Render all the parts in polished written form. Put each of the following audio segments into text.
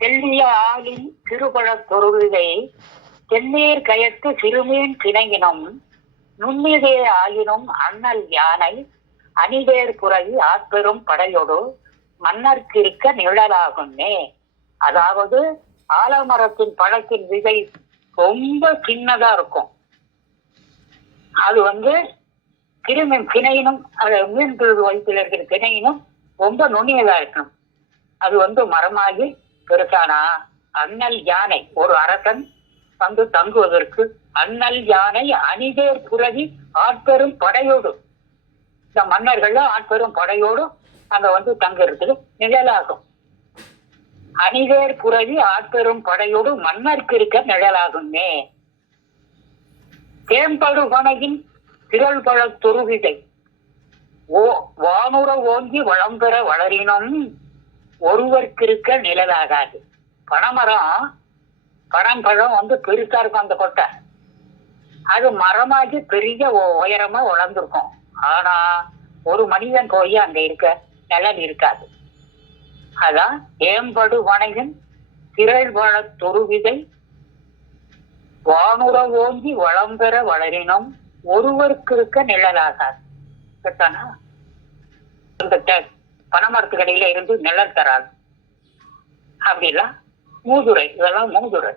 தெள்ளிய ஆளின் திருபழத் தொருவிதை தென்னீர் கயத்து சிறுமீன் கிணங்கினும் நுண்ணிதே ஆயினும் அண்ணல் யானை அணிதேர் புறவி ஆட்பெரும் படையொடு மன்னர்க்கிருக்க நிழலாகுமே. அதாவது ஆலமரத்தின் பழத்தின் விதை ரொம்ப சின்னதா இருக்கும். அது கிணையினும் மீன் வயிற்றுல இருக்கிற கிணையினும் ரொம்ப நுண்ணியதா இருக்கணும். அது மரமாகி பெருசானா அண்ணல் யானை, ஒரு அரசன் தங்குவதற்கு அண்ணல் யானை அணிதேர் புரவி ஆட்பெரும் படையோடு, இந்த மன்னர்கள் ஆட்பெரும் படையோடு அங்க தங்குறதுக்கு நிழலாகும். அணிதேர் புரவி ஆட்பெரும் படையோடு மன்னருக்கு இருக்க நிழலாகுமே. தேம்படு பனையின் திரள்பழ தொருவிதை வானுற ஓங்கி வளம்பெற வளரினும் ஒருவருக்கு இருக்க நிழலாகாது. பனம்பழம் பெருசா இருக்கும். அந்த கொட்டை அது மரமாகி பெரிய உயரமா வளர்ந்துருக்கும். ஆனா ஒரு மனிதன் போய் அங்க இருக்க நிழல் இருக்காது. அதான் ஏம்படு வனையின் திரள்பழ தொருவிதை வானுற ஓங்கி வளம்பெற வளரினும் ஒருவருக்கு இருக்க நிழலாகாது. கேட்டானா இந்த பனைமரத்துக்கு இடையில இருந்து நிழல் தராது. அப்படிலாம் மூதுரை, இதெல்லாம் மூதுரை.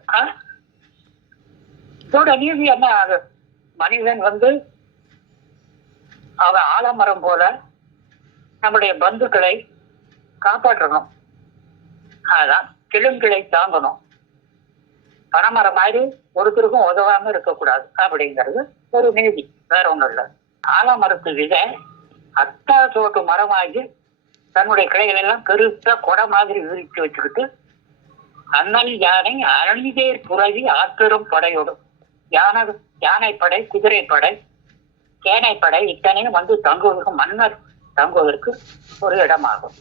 இதோட நீதி என்ன? மனிதன் அவன் ஆலமரம் போல நம்முடைய பந்துக்களை காப்பாற்றணும். அதான் கிளங்களை தாங்கணும். பனைமரம் மாதிரி ஒருத்தருக்கும் உதவாம இருக்கக்கூடாது அப்படிங்கிறது ஒரு நீதி, வேற ஒண்ணும் இல்லை. ஆலமரத்து விதை அத்தா சோட்டு மரமாகி தன்னுடைய கிளைகள் எல்லாம் பெருசா கொடை மாதிரி விரித்து வச்சுக்கிட்டு அண்ணல் யானை அணிதேர் புரவி ஆட்பெரும் படையோடு, யானைப்படை, குதிரைப்படை, கேனைப்படை இத்தனையும் தங்குவதற்கு, மன்னர் தங்குவதற்கு ஒரு இடமாகும்.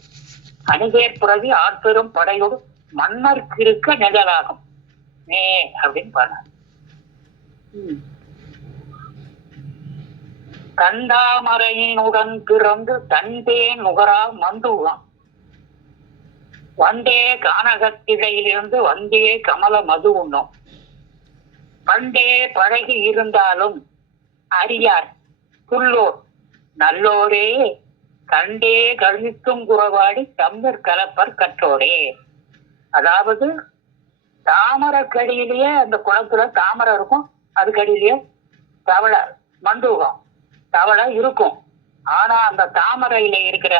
அணிதேர் புரவி ஆட்பெரும் படையோடு மன்னருக்கு இருக்க நிழலாகும் மே அப்படின்னு பாருங்க. கந்தாமரையினுடன் பிறந்து தந்தேன் நுகரா மந்துவான் வந்தே கானகத்திடையிலிருந்து வந்தே கமல மது உண்ணும் பண்டே பழகி இருந்தாலும் அறியார் புல்லோர் நல்லோரே கண்டே கழித்தும் குறவாடி தம்மர் கலப்பர் கற்றோரே. அதாவது தாமரைக்கடியிலேயே அந்த குளத்துல தாமரை இருக்கும், அதுக்கடியிலேயே தவளை மண்டூகம் தவளை இருக்கும். ஆனா அந்த தாமரையில இருக்கிற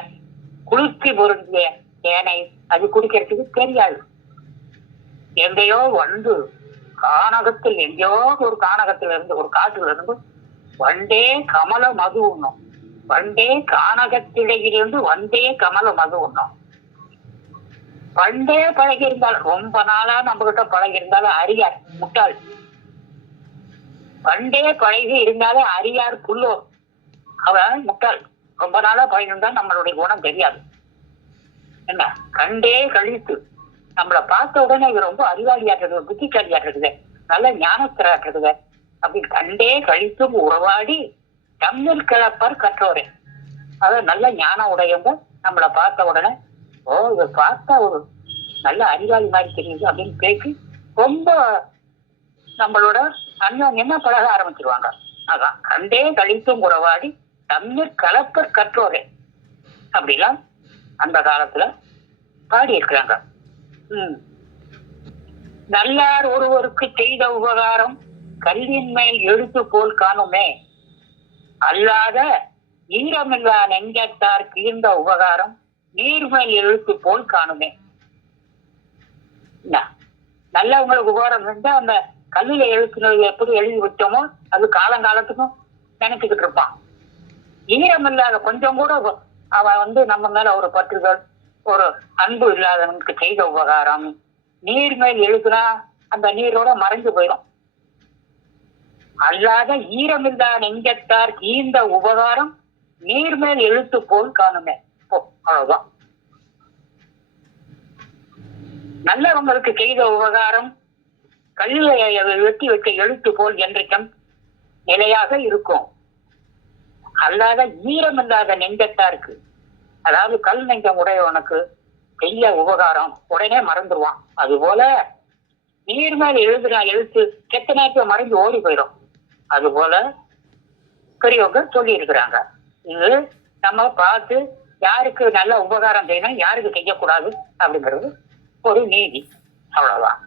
குளிர்ச்சி பொருந்திய தேனை அது குடிக்கிறதுக்கு தெரியாது. எங்கேயோ கானகத்தில், எங்கேயோ ஒரு கானகத்துல இருந்து, ஒரு காட்டுல இருந்து வண்டே கமல மது உண்ணும், வண்டே கானகத்திடையிலிருந்து வந்தே கமல மது உண்ணும். பண்டே பழகி இருந்தாலும், ரொம்ப நாளா நம்ம கிட்ட பழகி இருந்தாலும் அறியார் முட்டாள், பண்டே பழகி இருந்தாலும் அறியார் புல்லோர், அவன் முட்டாள். ரொம்ப நாளா பழகி இருந்தா நம்மளுடைய குணம் தெரியாது. என்ன கண்டே கழித்து, நம்மளை பார்த்த உடனே இது ரொம்ப அறிவாளியாட்டுறது, புத்திசாலியாட்டுறது, நல்ல ஞானத்திராட்டுறது அப்படி கண்டே கழித்து உறவாடி தமிழ் கிளப்பர் கற்றோரே. அதாவது நல்ல ஞானம் உடையவங்க நம்மளை பார்த்த உடனே இதை பார்த்தா ஒரு நல்ல அறிவாளி மாதிரி தெரியுது அப்படின்னு பேசி ரொம்ப நம்மளோட அந்யோன்யமா பழக ஆரம்பிச்சிருவாங்க. அதான் கண்டே கழித்தும் உறவாடி தமிழ் கலப்பர் கற்றோரே அப்படிலாம் அந்த காலத்துல பாடி இருக்கிறாங்க. நல்லார் ஒருவருக்கு செய்த உபகாரம் கல்வியின் மேல் எழுத்து போல் காணுமே, அல்லாத ஈரமில்லா நெஞ்சத்தார் கீழ்ந்த உபகாரம் நீர்மேல் எழுத்து போல் காணுமே. நல்லவங்களுக்கு உபகாரம் செஞ்சா அந்த கல்வியில எழுத்துனது எப்படி எழுதி வச்சோமோ அது காலங்காலத்துக்கும் நினைச்சுக்கிட்டு இருப்பான். ஈரமில்லாத கொஞ்சம் கூட அவன் நம்ம மேல ஒரு பற்றுதல், ஒரு அன்பு இல்லாதவனுக்கு செய்த உபகாரம் நீர்மேல் எழுதுனா அந்த நீரோட மறைஞ்சு போயிடும். அல்லாத ஈரமில்லா நெஞ்சத்தார் ஈந்த உபகாரம் நீர்மேல் எழுத்து போல் காணுமே. அவ்வளவுதான். நல்லவங்களுக்கு செய்த உபகாரம் கல்லை வெட்டி வைக்க எழுத்து போல் என்றைக்கும் நிலையாக இருக்கும். அல்லாத ஈரமில்லாத நெஞ்சத்தாருக்கு, அதாவது கல் நெஞ்சம் உடையவனுக்கு செய்ய உபகாரம் உடனே மறந்துடுவான். அது போல நீர் மேல் எழுதுனா எழுத்து கெட்ட நேரத்துல மறைஞ்சு ஓடி போயிடும். அது போல பெரியவங்க சொல்லி இருக்கிறாங்க. இது நம்ம பார்த்து யாருக்கு நல்ல உபகாரம் செய்யணும், யாருக்கு செய்யக்கூடாது அப்படிங்கிறது ஒரு நீதி. அவ்வளவுதான்.